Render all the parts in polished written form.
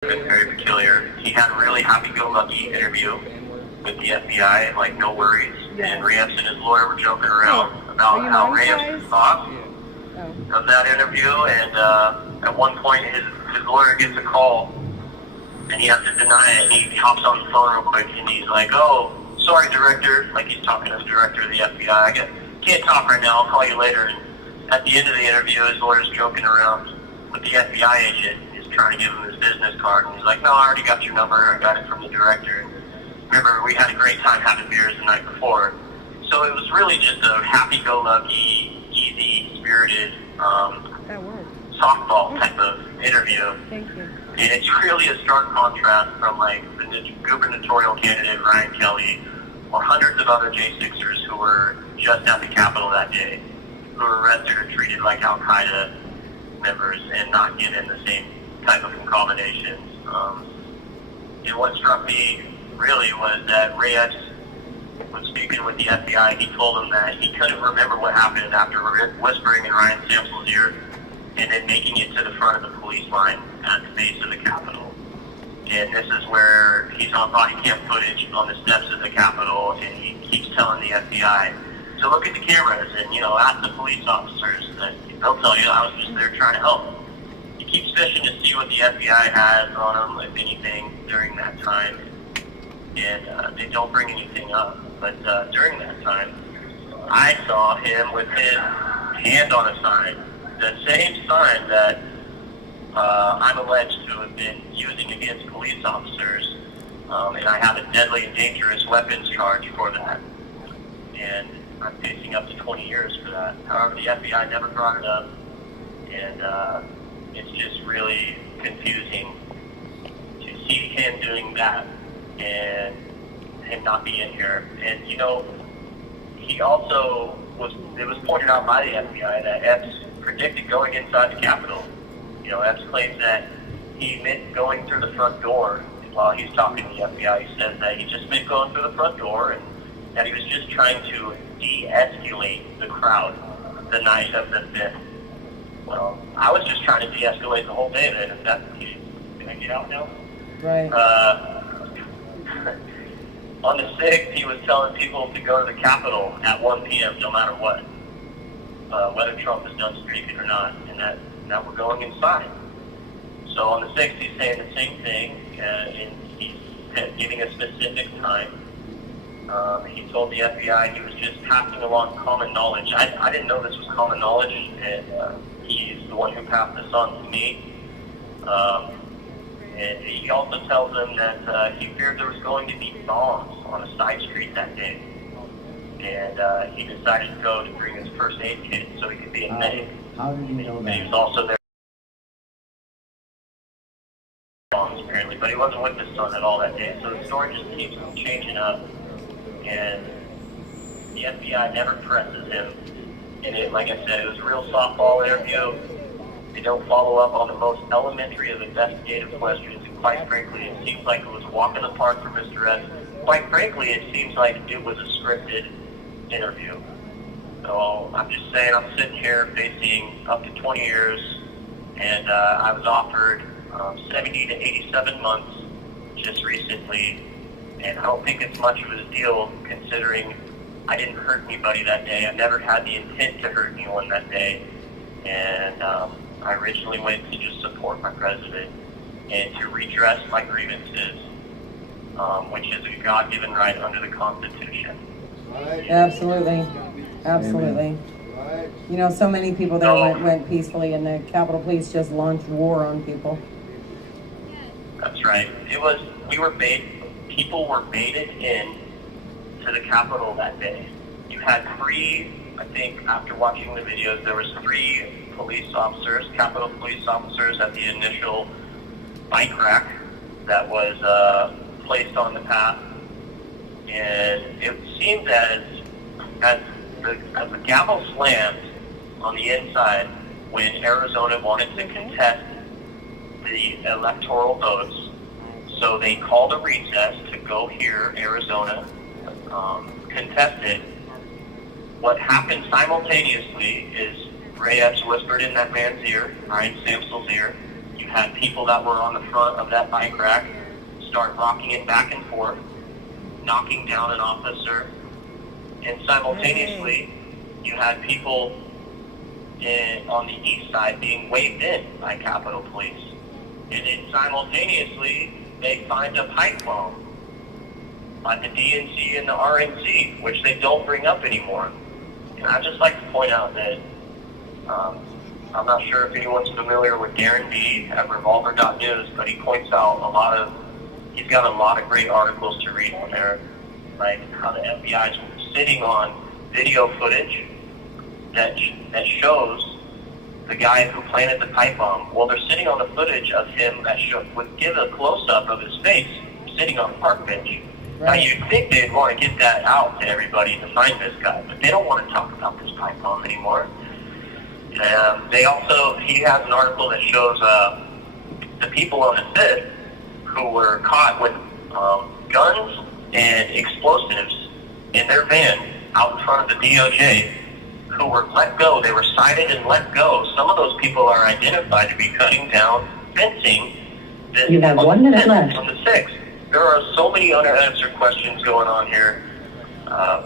Been very peculiar. He had a really happy-go-lucky interview with the FBI, like no worries. And Reyes and his lawyer were joking around about how Reyes thought of that interview. And at one point, his lawyer gets a call, and he has to deny it. And he hops on the phone real quick, and he's like, "Oh, sorry, director." Like he's talking to the director of the FBI. I can't talk right now. I'll call you later. And at the end of the interview, his lawyer's joking around with the FBI agent. Trying to give him his business card, and he's like, "No, I already got your number. I got it from the director. And remember, we had a great time having beers the night before." So it was really just a happy-go-lucky, easy-spirited softball type of interview. Thank you. And it's really a stark contrast from like the gubernatorial candidate Ryan Kelly or hundreds of other J6ers who were just at the Capitol that day, who were arrested or treated like Al-Qaeda members and not given the same type of accommodations. And what struck me really was that Reyes was speaking with the FBI. He told them that he couldn't remember what happened after whispering in Ryan Samsel's ear and then making it to the front of the police line at the base of the Capitol. And this is where he's on body cam footage on the steps of the Capitol, and he keeps telling the FBI to look at the cameras and, ask the police officers. That they'll tell you I was just there trying to help. Keeps fishing to see what the FBI has on him, if anything, during that time. And they don't bring anything up. But during that time, I saw him with his hand on a sign. The same sign that I'm alleged to have been using against police officers. And I have a deadly and dangerous weapons charge for that. And I'm facing up to 20 years for that. However, the FBI never brought it up. And it's just really confusing to see him doing that and him not be in here. And, he also it was pointed out by the FBI that Epps predicted going inside the Capitol. Epps claims that he meant going through the front door while he's talking to the FBI. He says that he just meant going through the front door and that he was just trying to de-escalate the crowd the night of the 5th. Well, I was just trying to de-escalate the whole day then, if that's the case. Can I get out now? Right. On the 6th, he was telling people to go to the Capitol at 1 p.m. no matter what, whether Trump is done speaking or not, and that we're going inside. So on the 6th, he's saying the same thing, and he's giving a specific time. He told the FBI he was just passing along common knowledge. I didn't know this was common knowledge, and he's the one who passed this on to me. And he also tells them that he feared there was going to be bombs on a side street that day. And he decided to go to bring his first aid kit so he could be a medic. How did you know that? He was also there. Bombs, apparently, but he wasn't with his son at all that day. So the story just keeps changing up. And the FBI never presses him. And it, like I said, it was a real softball interview. They don't follow up on the most elementary of investigative questions. And quite frankly, it seems like it was a walk in the park for Mr. S. Quite frankly, it seems like it was a scripted interview. So I'm just saying, I'm sitting here facing up to 20 years, and I was offered 70 to 87 months just recently. And I don't think it's much of a deal considering I didn't hurt anybody that day. I never had the intent to hurt anyone that day. And I originally went to just support my president and to redress my grievances, which is a God-given right under the Constitution. Absolutely. Absolutely. So many people there went peacefully, and the Capitol Police just launched war on people. That's right. People were baited in to the Capitol that day. You had 3, I think, after watching the videos, there was 3 police officers, Capitol police officers at the initial bike rack that was placed on the path. And it seemed as the gavel slammed on the inside when Arizona wanted to contest the electoral votes. So they called a recess to go hear Arizona contest it. What happened simultaneously is Reyes whispered in that man's ear, Ryan Samsel's ear. You had people that were on the front of that bike rack start rocking it back and forth, knocking down an officer, and simultaneously you had people on the east side being waved in by Capitol Police. And then simultaneously they find a pipe bomb by the DNC and the RNC, which they don't bring up anymore. And I'd just like to point out that I'm not sure if anyone's familiar with Darren B at Revolver.news, but he points out he's got a lot of great articles to read on there, like how the FBI is sitting on video footage that shows the guy who planted the pipe bomb. Well, they're sitting on the footage of him that would give a close-up of his face sitting on a park bench. Right. Now, you'd think they'd want to get that out to everybody to find this guy, but they don't want to talk about this pipe bomb anymore. He has an article that shows the people on the 5th who were caught with guns and explosives in their van out in front of the DOJ, who were let go. They were cited and let go. Some of those people are identified to be cutting down fencing. You have 1 minute left. On the 6th. There are so many unanswered questions going on here.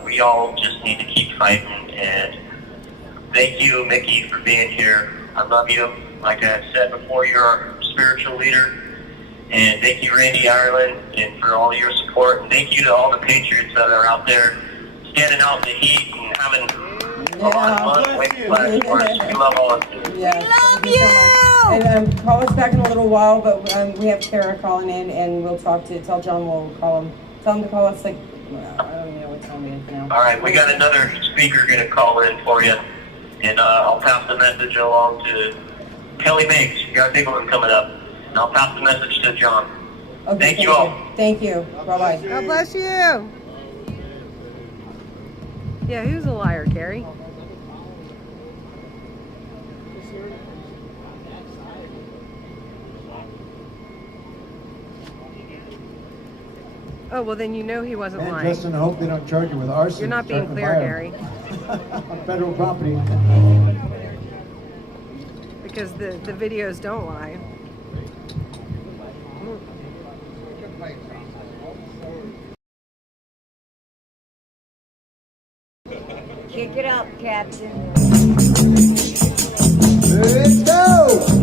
We all just need to keep fighting. And thank you, Mickey, for being here. I love you. Like I said before, you're our spiritual leader. And thank you, Randy Ireland, and for all your support. And thank you to all the Patriots that are out there standing out in the heat and having a lot of fun waiting for us. We love all of you. Yes, thank you so much. And call us back in a little while, but we have Kara calling in, and we'll tell John we'll call him. Tell him to call us I don't even know what time it is now. All right, we got another speaker going to call in for you, and I'll pass the message along to Kelly Banks. You got a big one coming up. And I'll pass the message to John. Okay, thank you all. Thank you. Bye-bye. God bless you. Yeah, who's a liar, Gary? Oh, well, then you know he wasn't lying. Justin, I hope they don't charge you with arson. You're not being clear, Gary. On federal property. Because the videos don't lie. Kick it up, Captain. Let's go!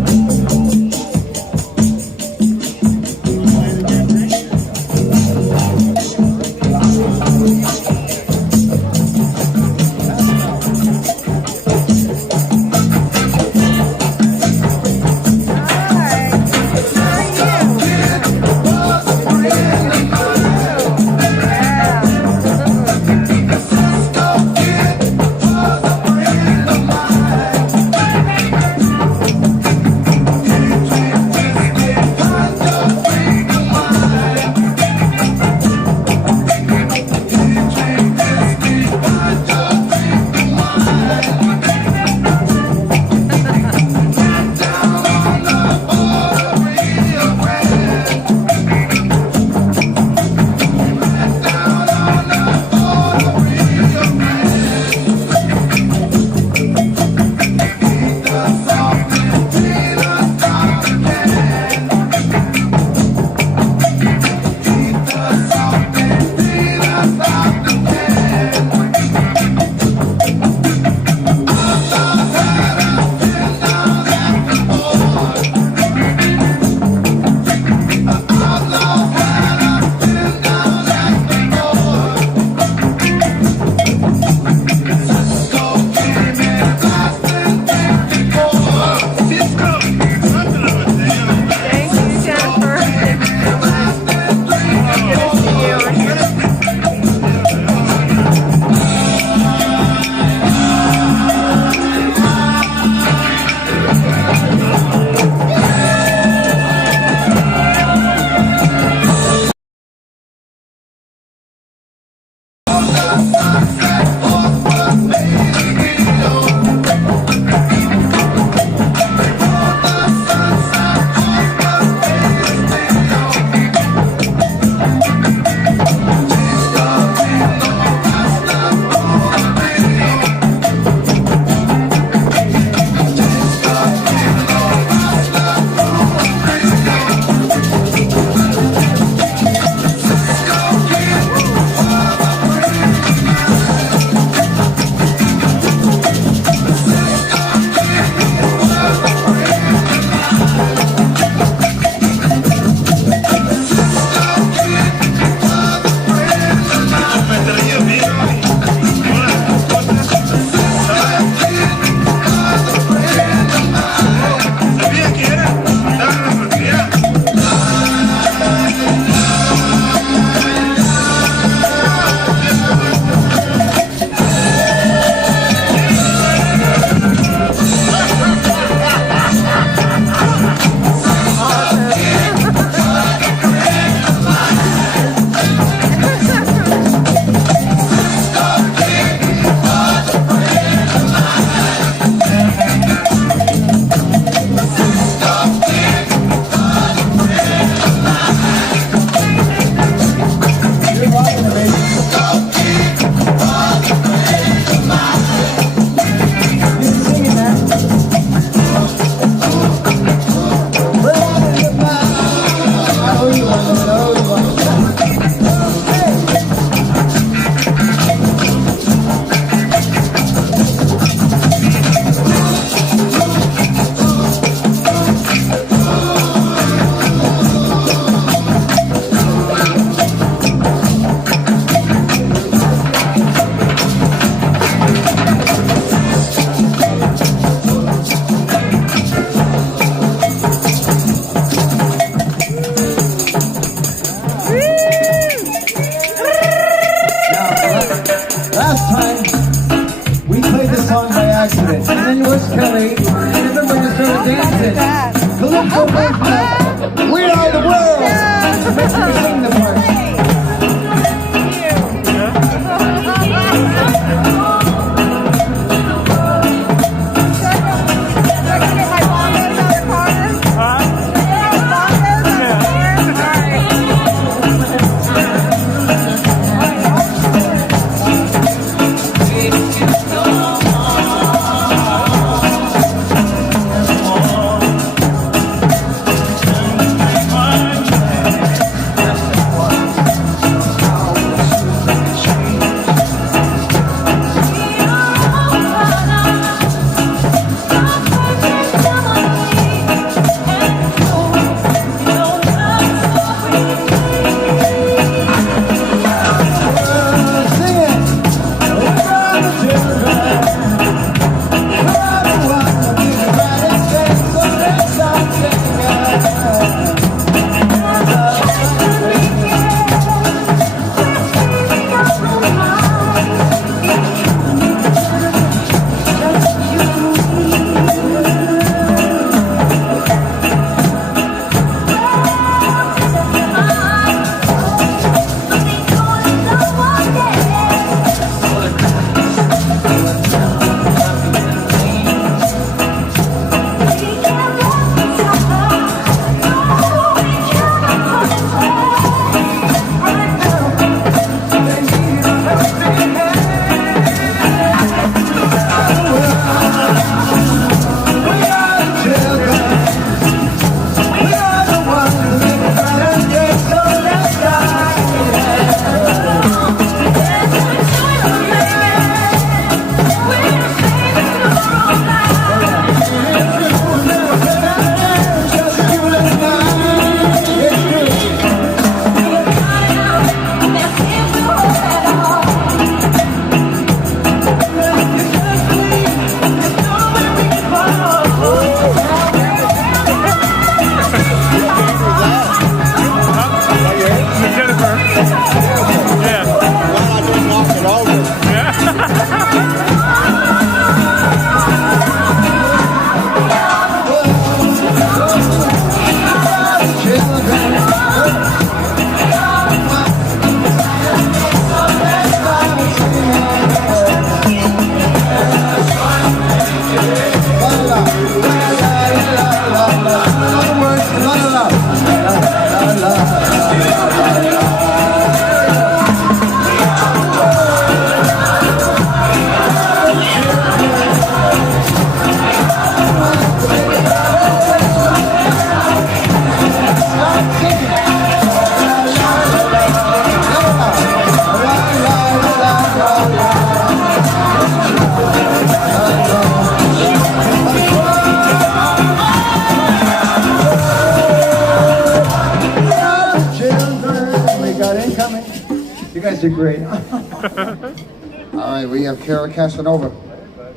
Make sure you sing the part. You guys did great. All right, we have Kara Casanova.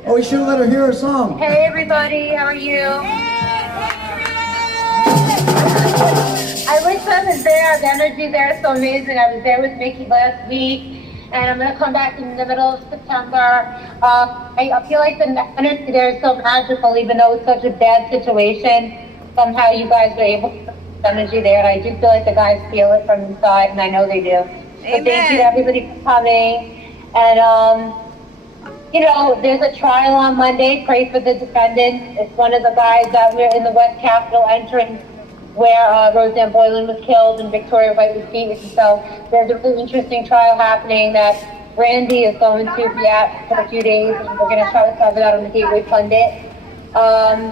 Oh, we should have let her hear her song. Hey everybody, how are you? I wish I was there. The energy there is so amazing. I was there with Mickey last week, and I'm gonna come back in the middle of September. I feel like the energy there is so magical, even though it's such a bad situation. Somehow you guys were able to put the energy there, and I do feel like the guys feel it from inside, and I know they do. So thank you to everybody for coming. And you know, there's a trial on Monday. Pray for the defendant. It's one of the guys that were in the West Capitol entrance where Roseanne Boylan was killed and Victoria White was beaten. So there's a really interesting trial happening that Randy is going to be at for a few days, and we're going to try to cover that on the Gateway Pundit. And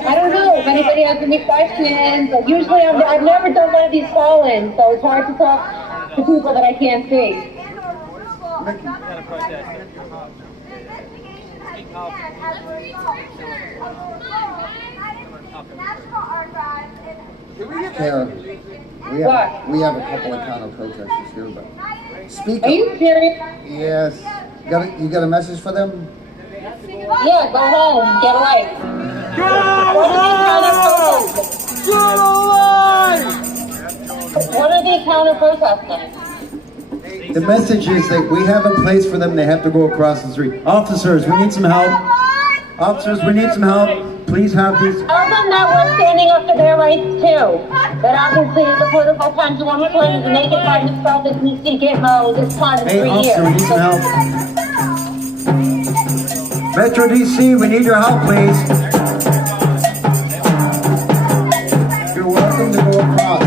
I don't know if anybody has any questions. Usually I've never done one of these call-ins, so it's hard to talk to people that I can't see. Kara, we have a couple of counter protesters here, but speak Are you serious? Yes. You got a message for them? Yeah, go home, get a life. What are they counter protesting? The message is that we have a place for them. They have to go across the street. Officers, we need some help. Officers, we need some help. please have these. Tell them that we're standing up for their rights too. That obviously the political pendulum swings and they can find themselves in secret mode this time in Hey, 3 officer, we years. need some help. Metro DC, we need your help, please. You're welcome to go across.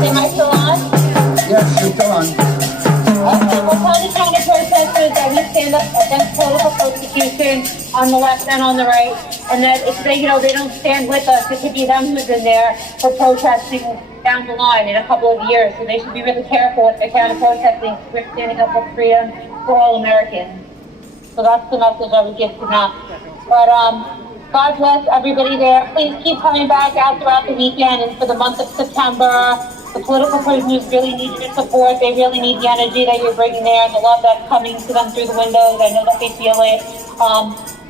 Am I still on? Yes, you're still on. Okay, well, tell the counter protesters that we stand up against political persecution on the left and on the right, and that if they, they don't stand with us, it could be them who's in there for protesting down the line in a couple of years. So they should be really careful if they're counter protesting. We're standing up for freedom for all Americans. So that's the message I would give to them. But God bless everybody there. Please keep coming back out throughout the weekend and for the month of September. The political prisoners really need your support. They really need the energy that you're bringing there and the love that's coming to them through the windows. I know that they feel it.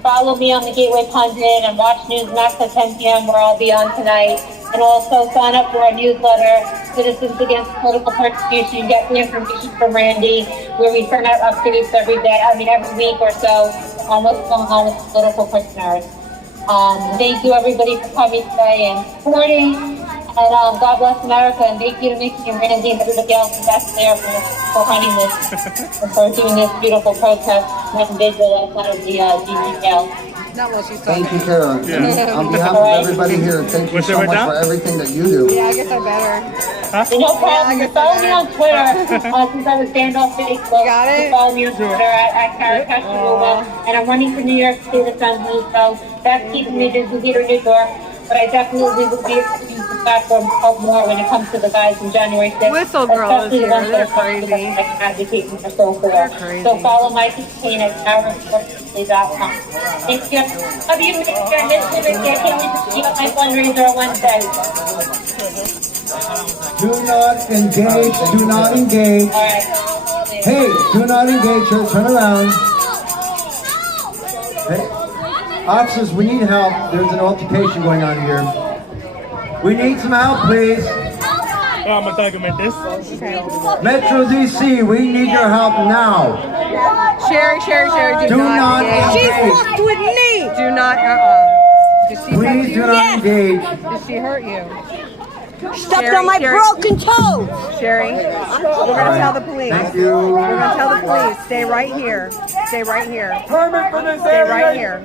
Follow me on the Gateway Pundit and watch Newsmax at 10 p.m. where I'll be on tonight. And also sign up for our newsletter, Citizens Against Political Persecution. Get the information from Randy, where we send out updates every week or so on what's going on with political prisoners. Thank you everybody for coming today and supporting. And God bless America, and thank you to Mickey and Randy and everybody else that's there for running this and for doing this beautiful protest and vigil outside of the DGL. Not what she's talking Thank you, Kara. On behalf of everybody here, thank you so much for everything that you do. Yeah, I guess I better. No problem. Follow me on Twitter since I was banned off Facebook. Got it? Follow me on Twitter at Kara Castronova. And I'm running for New York State Assembly, so that's keeping me busy here in New York. But I definitely will be able to use the platform to help more when it comes to the guys in January 6th. Whistle Girl is especially the here. ones that They're are coming crazy. to us advocating for so forth. They're crazy. So follow my campaign at KaraCastronova.com. Thank you. Love you, Mr. Mitchell. I can't wait to see you at my fundraiser on Wednesday. Do not engage, do not engage. All right. Hey, do not engage, turn around. Hey, officers, we need help. There's an altercation going on here. We need some help, please. Metro DC, we need your help now. Sherry, Do not engage. engage. She fucked with me. Do not, Did she Please do not engage. Did she hurt you? Stepped on my broken toe. Sherry, we're gonna tell the police. Thank you. We're gonna tell the police. Stay right here. Stay right here. Stay right here.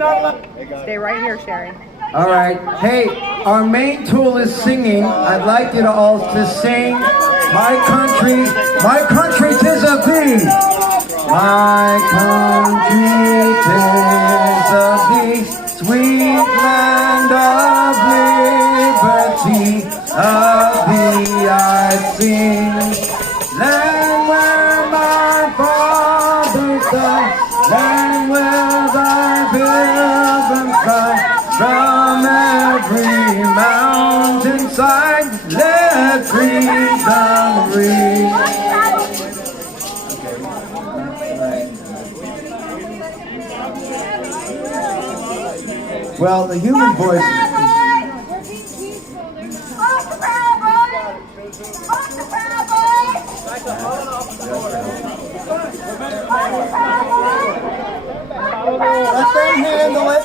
Stay right here, Sherry. All right. Hey, our main tool is singing. I'd like you to all to sing My Country 'Tis of Thee. My country 'tis of thee, sweet land of liberty, of thee I sing. Land where my fathers died, land where thy pilgrims fly. From every mountainside, let freedom ring. Well, the human voice. Let them handle it.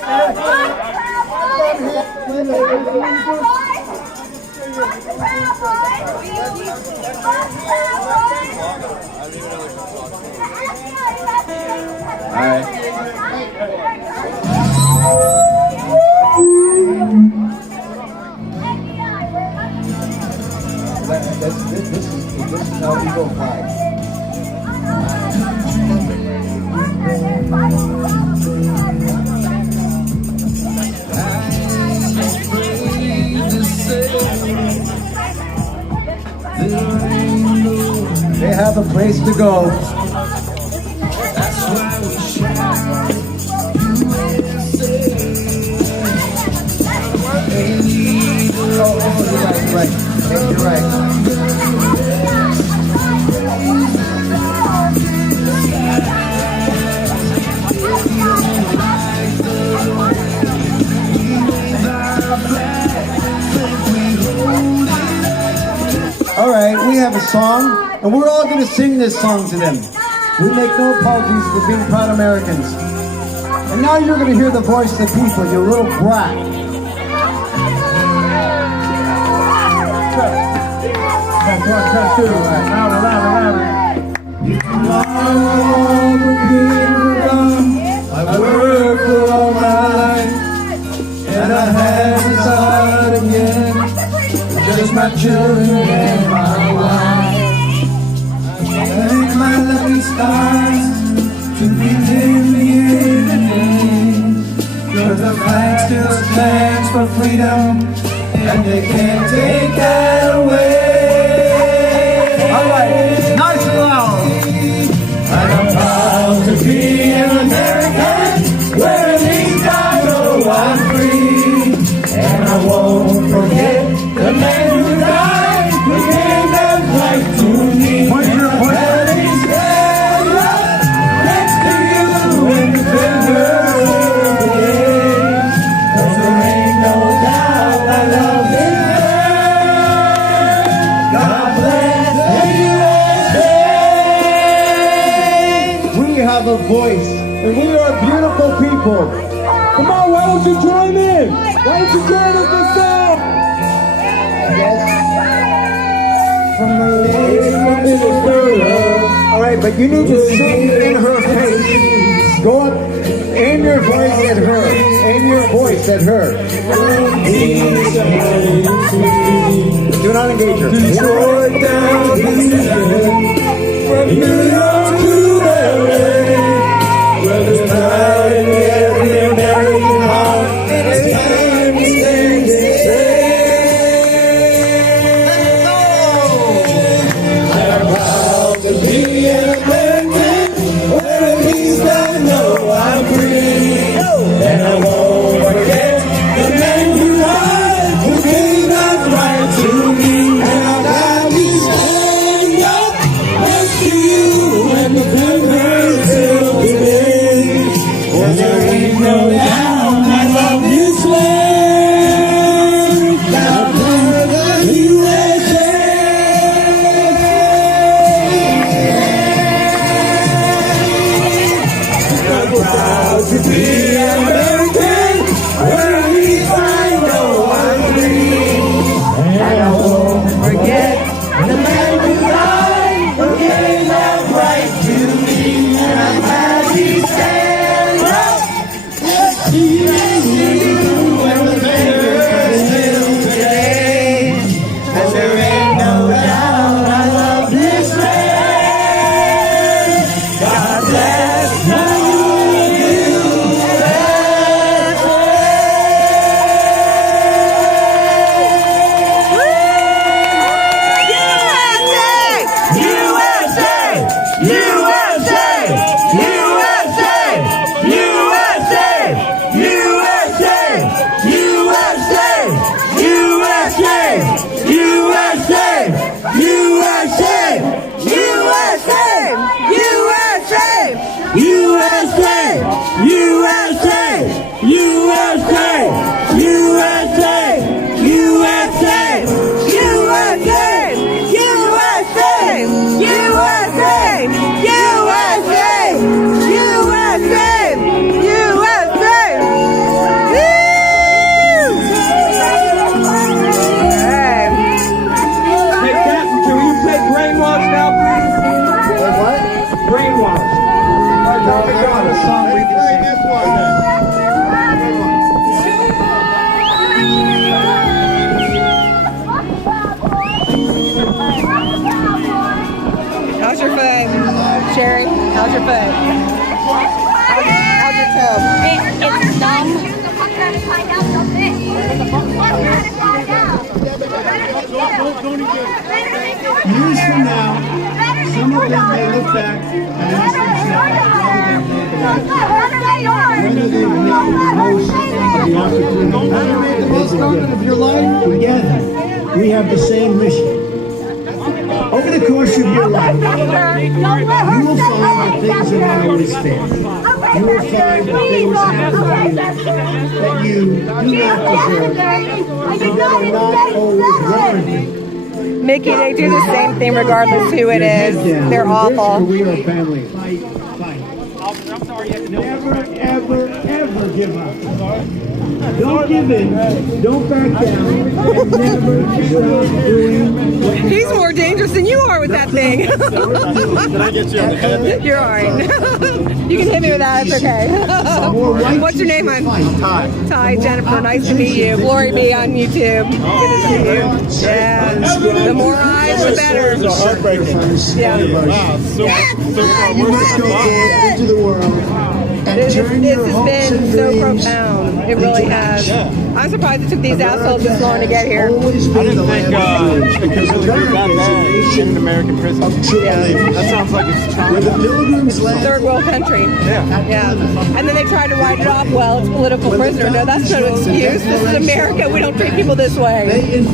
All right. This is how we go fly. They have a place to go. Oh, you're right. You're right. All right, we have a song, and we're all going to sing this song to them. We make no apologies for being proud Americans. And now you're going to hear the voice of the people, you little brat. I worked for all my life, and I had to start again. Just my children and my wife. Thank my lucky stars to be living here today. Cause the flag still stands for freedom, and they can't take that away. Alright, nice and loud. I'm proud to be an American, where at least I know I'm free. And I won't forget the man who died, who gave that right to me. Next to you in the fingers of the day. 'Cause there ain't no doubt I love this land. God bless the USA. We have a voice, and we are beautiful people. Come on, why don't you join in? Why don't you join us this song? Yes. From the lady of Minnesota. All right, but you need to sing in her face. Go up, aim your voice at her. Aim your voice at her. Do not engage her. Detroit down to from New York to LA, where there's pride in every American heart, and it's time to stand and say, I'm proud to be an American, where at least I know I'm free, and I won't forget the man who died, who gave that right to me, and I'll gladly stand up next to you when the pillars still begin. 'Cause there ain't no doubt I love this land. God bless the USA. I'm proud to be an American, where at least I know I'm free. And I won't forget the man who died, who gave that right to me. And I'm happy to stand up next to you when the fingers still today. 'Cause there ain't no doubt I love this land. God bless the How's your foot? Sherry, how's your foot? How's your toe? It's numb. Years from now, some of them may look back and ask themselves whether they made the most of the opportunity. Whether they made the most moment of your life. Together, we have the same mission. Over the course of your life, you will find that things are not always fair. You will find that things happen to you that you do not deserve, and that are not always warranted. Mickey, they do the same thing regardless who it is. They're awful. We are family. Fight. Never, ever, ever give up. Don't give in. Don't back down. And never stop doing what He's more dangerous than you are with that thing. Did I get you on the head? You're all right. You can hit me with that. It's okay. What's your name, hon? Ty. Ty, Jennifer. Nice to meet you. Glory be on YouTube. Good to see you. Yeah. The more eyes, the better. Yeah. Wow. So far you worse must than go I thought. forward into the world. This has been so profound. It really has. I'm surprised it took these assholes this long to get here. I didn't think it could really be that bad in an American prison. That sounds like it's Third world country. Yeah. And then they try to write it off. Well, it's political prisoner. No, that's no excuse. This is America. We don't treat people this way.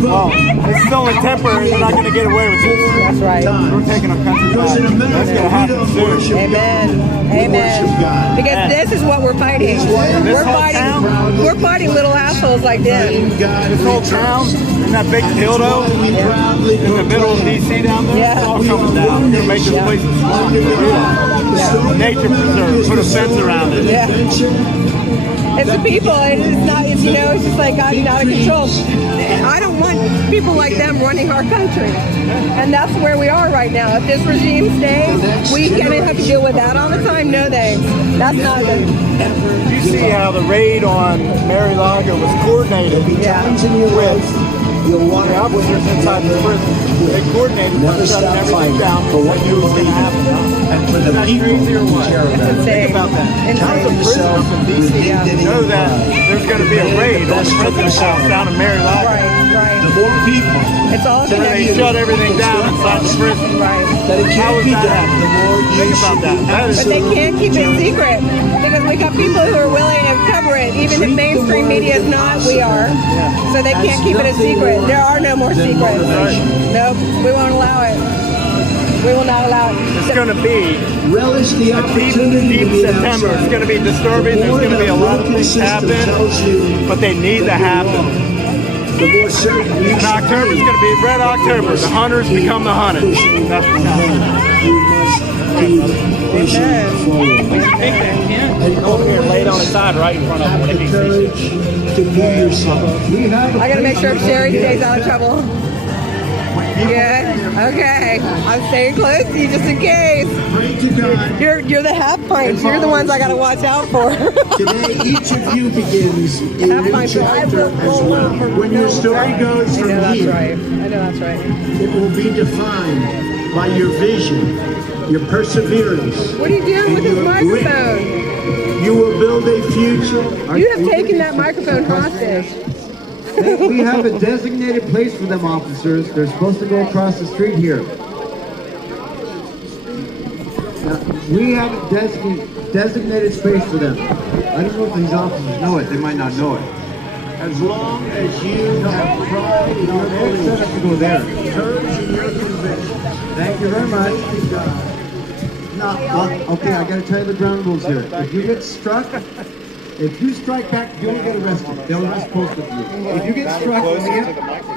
Well, it's only temporary. You're not going to get away with it. That's right. We're taking our country back. That's going to happen soon. Amen. Amen. Because this is what we're fighting. We're fighting little assholes like them. This whole town and that big dildo in the middle of D.C. down there, it's all coming down. We're going to make this place a swamp. Nature preserve. Put a fence around it. Yeah. It's the people, and it's not, it's, you know, it's just like gotten out of control. I don't want people like them running our country. And that's where we are right now. If this regime stays, we can't have to deal with that all the time. No thanks. That's not good. You see how the raid on Mary Lager was coordinated with the officers inside the prison. They coordinated by shutting everything down for what knew was going to happen. And for the crazy or what? Think about that. How the prisoners in D.C. know that there's going to be a raid on the president's house down in Mary Lager? Right. The more people. It's all So they shut everything down inside the prison. Right. How was that happening? Think about that. But they can't keep it secret because we got people who are willing to cover it. Even if mainstream media is not, we are. So they can't keep it a secret. There are no more secrets. Nope, we won't allow it. We will not allow it. It's going to be Relish the a opportunity deep to be September. It's going to be disturbing. There's going to be a lot of things happen, but they need to happen. The more certain you And October is going to be Red October. The hunters become the hunted. That's what's happening. and over here laid on its side right in front of the courage to be yourself. I gotta make sure Sherry stays out of trouble. Yeah. Okay. I'm staying close to you just in case. Pray to God. You're the half pints. You're the ones I gotta watch out for. Today, each of you begins a new chapter as well. When your story goes from here, I know that's right. it will be defined by your vision, your perseverance. What are you doing with this microphone? You will build a future. You have taken that microphone hostage. We have a designated place for them, officers. They're supposed to go across the street here. We have a designated space for them. I don't know if these officers know it. They might not know it. As long as you have pride in your beliefs, to go there. courage in your conviction. Thank you very much. Well, okay, I gotta tell you the ground rules here. If you get struck, if you strike back, you don't get arrested. They'll arrest both of you. If you get struck,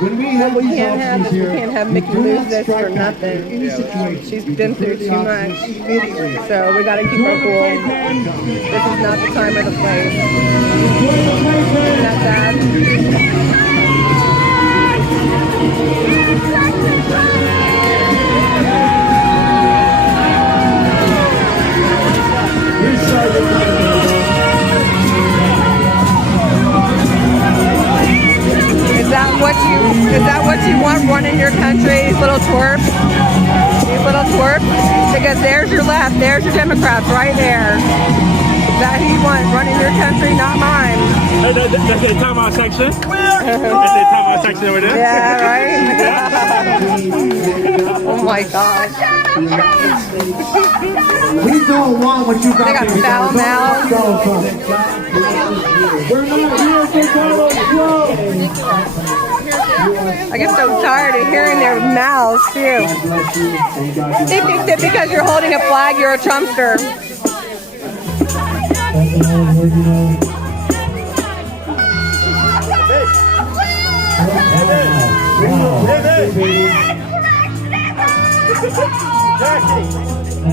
when we have We these can't have officers this. We here, can't have you Mickey do lose not this strike for back nothing. in any situation. She's You been defeat through the too officer much. immediately. So we gotta keep her cool. This is not the time or the place. Isn't that sad? Is that what you want running your country? These little twerps? These little twerps? Because there's your left, there's your Democrats right there. Is that who you want running your country? Not mine. That's the time our section. That's the time our section over there. Yeah, right? Oh my gosh. We don't want what you got. They got foul mouths. We're not here to follow slow. I get so tired of hearing their mouths too. They think that because you're holding a flag, you're a Trumpster. Jackie.